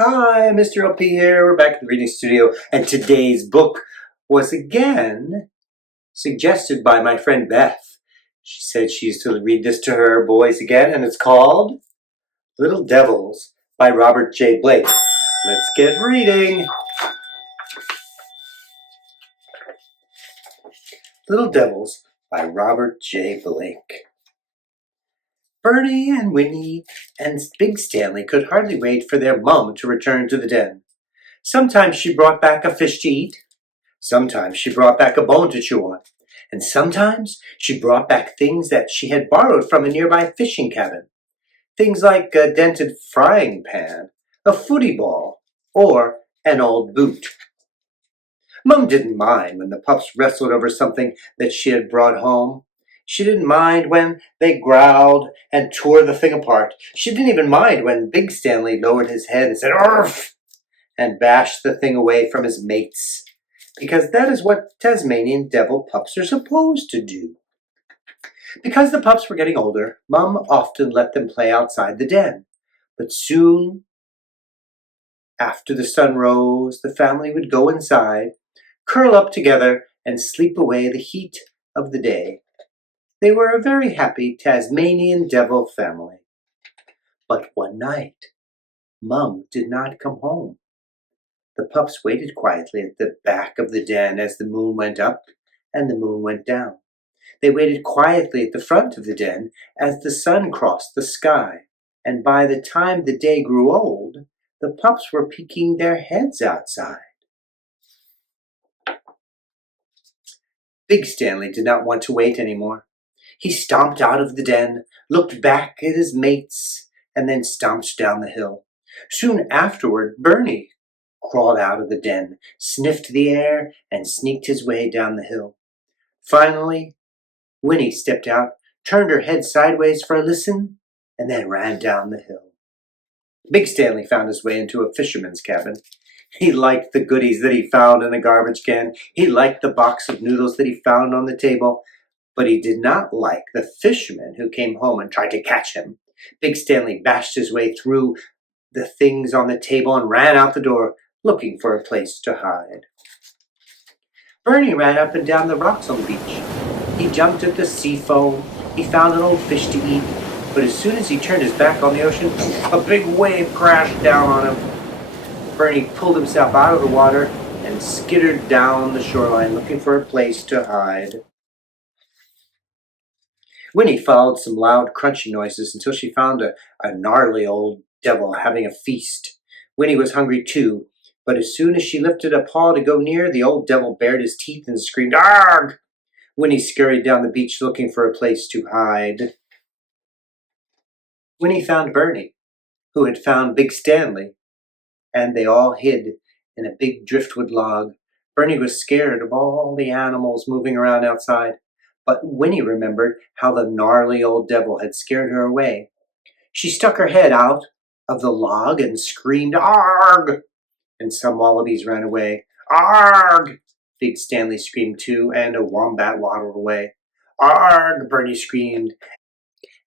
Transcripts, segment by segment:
Hi, Mr. LP here. We're back at the reading studio, and today's book was again suggested by my friend Beth. She said she used to read this to her boys again, and it's called Little Devils by Robert J. Blake. Let's get reading. Little Devils by Robert J. Blake. Bernie and Winnie and Big Stanley could hardly wait for their mum to return to the den. Sometimes she brought back a fish to eat. Sometimes she brought back a bone to chew on, and sometimes she brought back things that she had borrowed from a nearby fishing cabin. Things like a dented frying pan, a footy ball, or an old boot. Mum didn't mind when the pups wrestled over something that she had brought home. She didn't mind when they growled and tore the thing apart. She didn't even mind when Big Stanley lowered his head and said, "Arf!" and bashed the thing away from his mates, because that is what Tasmanian Devil pups are supposed to do. Because the pups were getting older, Mum often let them play outside the den. But soon after the sun rose, the family would go inside, curl up together, and sleep away the heat of the day. They were a very happy Tasmanian Devil family. But one night, Mum did not come home. The pups waited quietly at the back of the den as the moon went up and the moon went down. They waited quietly at the front of the den as the sun crossed the sky, and by the time the day grew old, the pups were peeking their heads outside. Big Stanley did not want to wait any more. He stomped out of the den, looked back at his mates, and then stomped down the hill. Soon afterward, Bernie crawled out of the den, sniffed the air, and sneaked his way down the hill. Finally, Winnie stepped out, turned her head sideways for a listen, and then ran down the hill. Big Stanley found his way into a fisherman's cabin. He liked the goodies that he found in a garbage can. He liked the box of noodles that he found on the table. But he did not like the fisherman who came home and tried to catch him. Big Stanley bashed his way through the things on the table and ran out the door, looking for a place to hide. Bernie ran up and down the rocks on the beach. He jumped at the sea foam. He found an old fish to eat. But as soon as he turned his back on the ocean, a big wave crashed down on him. Bernie pulled himself out of the water and skittered down the shoreline, looking for a place to hide. Winnie followed some loud crunchy noises until she found a gnarly old devil having a feast. Winnie was hungry too, but as soon as she lifted a paw to go near, the old devil bared his teeth and screamed, "Arg!" Winnie scurried down the beach looking for a place to hide. Winnie found Bernie, who had found Big Stanley, and they all hid in a big driftwood log. Bernie was scared of all the animals moving around outside, but Winnie remembered how the gnarly old devil had scared her away. She stuck her head out of the log and screamed, "Arg!" and some wallabies ran away. "Arg!" Big Stanley screamed too, and a wombat waddled away. "Arg!" Bernie screamed,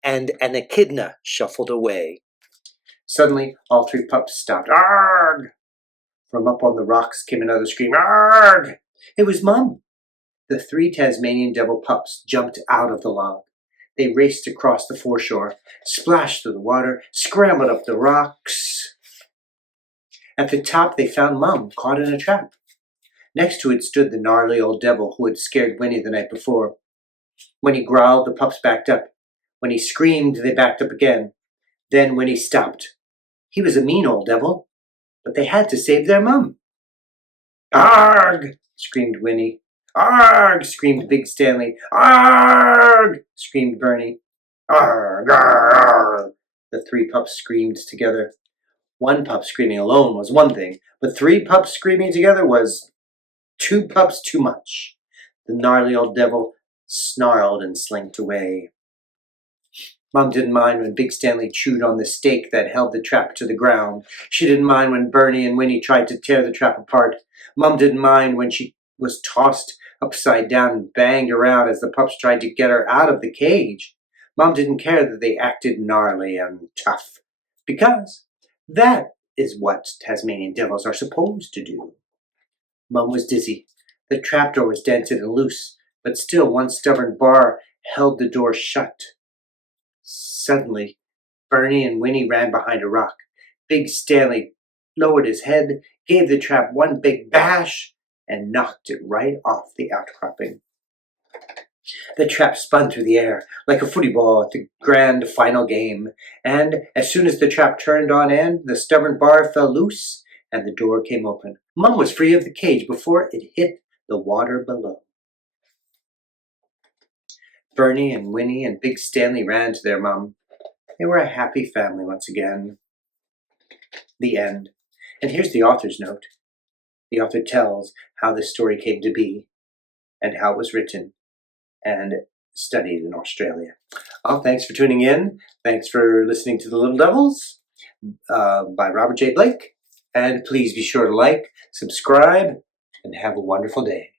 and an echidna shuffled away. Suddenly, all three pups stopped. "Arg!" From up on the rocks came another scream. "Arg!" It was Mum. The three Tasmanian Devil pups jumped out of the log. They raced across the foreshore, splashed through the water, scrambled up the rocks. At the top, they found Mum caught in a trap. Next to it stood the gnarly old devil who had scared Winnie the night before. When he growled, the pups backed up. When he screamed, they backed up again. Then when he stopped, he was a mean old devil, but they had to save their Mum. "Arg!" screamed Winnie. "Arg!" screamed Big Stanley. "Arg!" screamed Bernie. "Arg! Arg! Arg!" The three pups screamed together. One pup screaming alone was one thing, but three pups screaming together was two pups too much. The gnarly old devil snarled and slinked away. Mum didn't mind when Big Stanley chewed on the stake that held the trap to the ground. She didn't mind when Bernie and Winnie tried to tear the trap apart. Mum didn't mind when she was tossed upside down and banged around as the pups tried to get her out of the cage. Mum didn't care that they acted gnarly and tough, because that is what Tasmanian devils are supposed to do. Mum was dizzy. The trapdoor was dented and loose, but still one stubborn bar held the door shut. Suddenly, Bernie and Winnie ran behind a rock. Big Stanley lowered his head, gave the trap one big bash, and knocked it right off the outcropping. The trap spun through the air like a footy ball at the grand final game, and as soon as the trap turned on end, the stubborn bar fell loose and the door came open. Mum was free of the cage before it hit the water below. Bernie and Winnie and Big Stanley ran to their mum. They were a happy family once again. The end. And here's the author's note. The author tells how this story came to be and how it was written and studied in Australia. Well, thanks for tuning in. Thanks for listening to The Little Devils by Robert J. Blake. And please be sure to like, subscribe, and have a wonderful day.